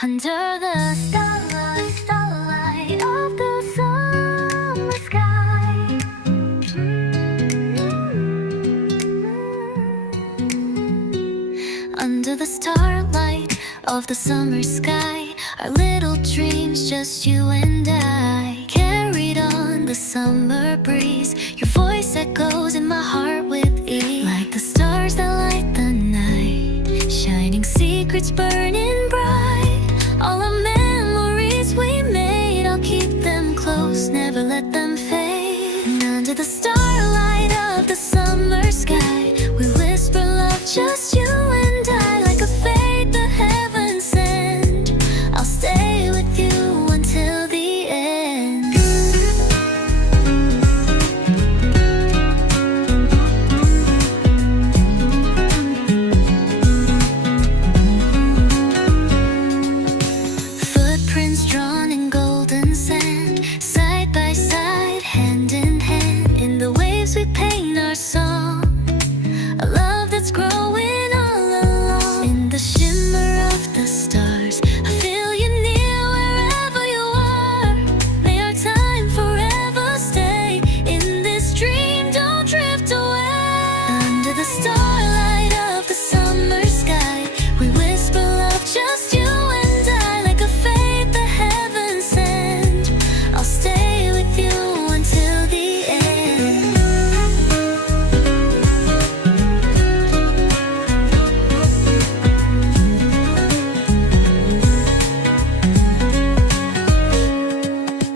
Under the starlight of the summer sky. Under the starlight of the summer sky, our little dreams, just you and I, carried on the summer breeze. Your voice echoes in my heart with ease, like the stars that light the night, shining secrets burning bright. All our memories we made, I'll keep them close, never let them fade. And under the starlight of the summer sky, we whisper love, just you and I, like a fate the heavens send. I'll stay with you until the end. Footprints drawn in golden sand, side by side, hand in hand, in the waves we paint our song. A love that's growing all along. In the shimmer of the stars, I feel you near wherever you are. May our time forever stay in this dream, don't drift away. Under the starlight of the summer sky, we whisper love, just you and I, like a fate the heavens send. I'll stay with you until the end.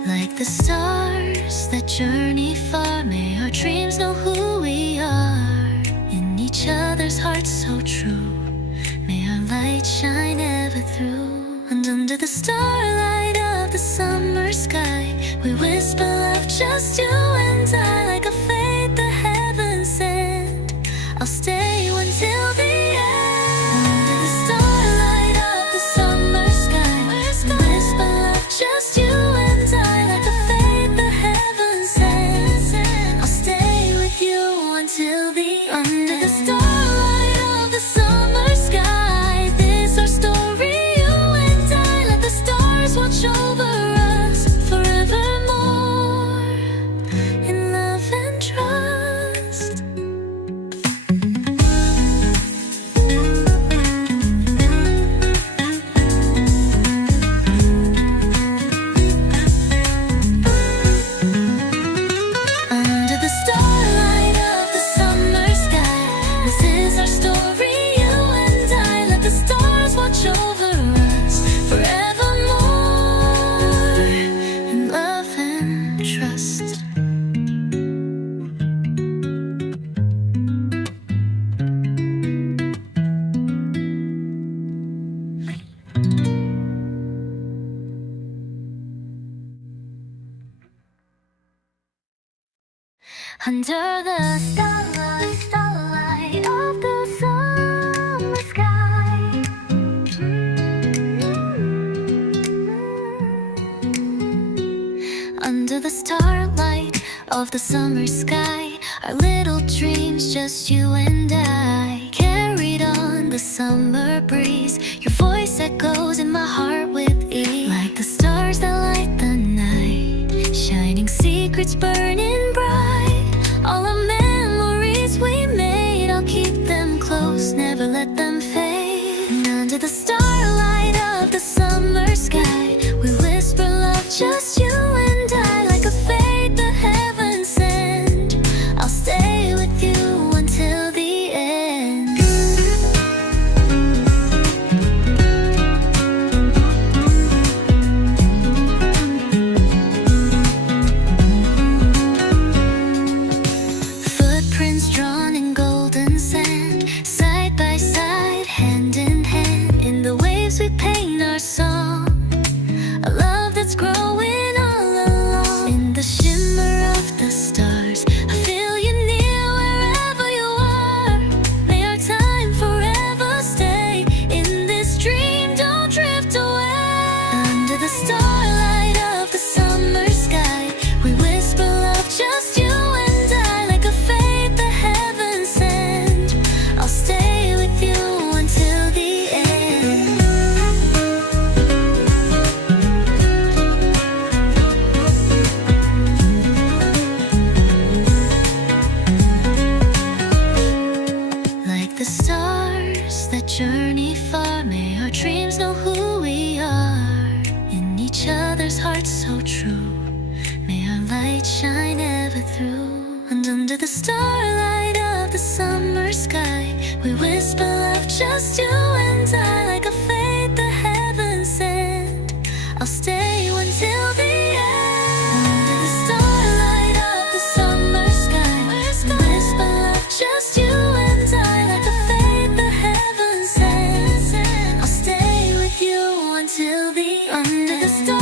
Like the stars that journey far, may our dreams know who we are. In each other's hearts so true, may our light shine ever through. And under the starlight of the summer sky, we whisper love, just you and I, like a fate the heavens send. I'll stay until the end. Under the starlight of the summer sky, we whisper love, just you and I, like a fate the heavens send. I'll stay with you until the end. Under the starlight of the summer sky, this our story, you and I, let the stars watch over us forevermore, in love and trust. Under the starlight of the summer sky, this is our story, you and I, let the stars watch over us forevermore, in love and trust. Under the starlight of the summer sky. Under the starlight of the summer sky, our little dreams, just you and I, carried on the summer breeze. Your voice echoes in my heart with ease, like the stars that light the night, shining secrets burning bright. All our memories we made, I'll keep them close, never let them fade. And under the starlight of the summer sky, we whisper love, just you and I, like a fate the heavens send. I'll stay with you until the end. Footprints drawn in golden sand, side by side, hand in hand, in the waves we paint our song. A love that's growing all along. In the shimmer of the stars, I feel you near wherever you are. May our time forever stay in this dream, don't drift away. Under the starlight of the summer sky, we whisper love, just you and I, like a fate the heavens send. I'll stay with you until the end. dreams know who we are. In each other's hearts so true. May our light shine ever through. And under the starlight of the summer sky, we whisper love, just you and I. Like a fate the heavens sent, I'll stay until the end. Under the starlight of the summer sky, we whisper love, just you and I. Like a fate the heavens sent, I'll stay with you until the end. Under the